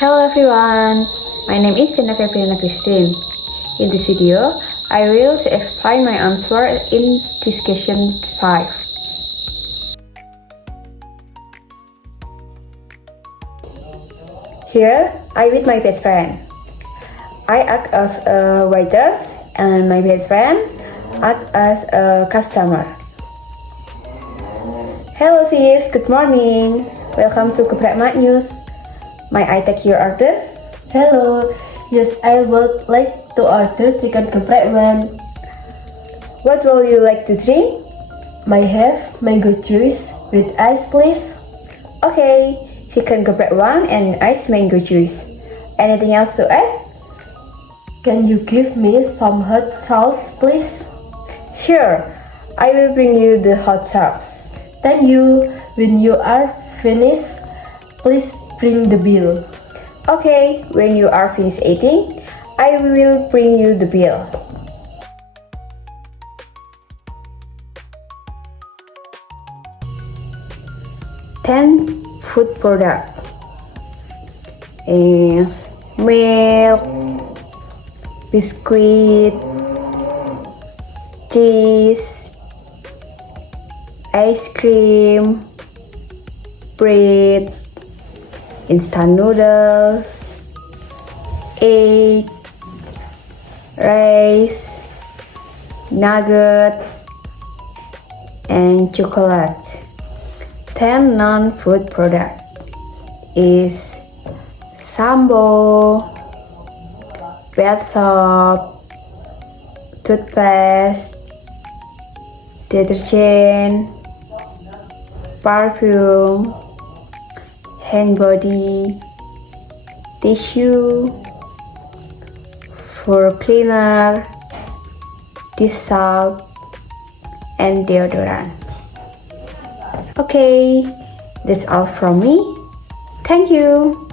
Hello everyone, my name is Sena Febriana Christine. In this video, I will explain my answer in this question 5. Here, I with my best friend. I act as a waiter and my best friend act as a customer. Hello sis, good morning. Welcome to Gebrak Mat News. May I take your order? Hello, yes, I would like to order chicken geprek one. What will you like to drink? May I have mango juice with ice, please? Okay, chicken geprek one and ice mango juice. Anything else to add? Can you give me some hot sauce, please? Sure, I will bring you the hot sauce. Thank you. When you are finished, please bring the bill. Okay, when you are finished eating, I will bring you the bill. Ten food product is milk, biscuit, cheese, ice cream, bread, instant noodles, egg, rice, nugget, and chocolate. 10 non-food product is shampoo, bath soap, toothpaste, detergent, perfume, hand body, tissue, floor cleaner, dish soap, and deodorant. Okay, that's all from me. Thank you.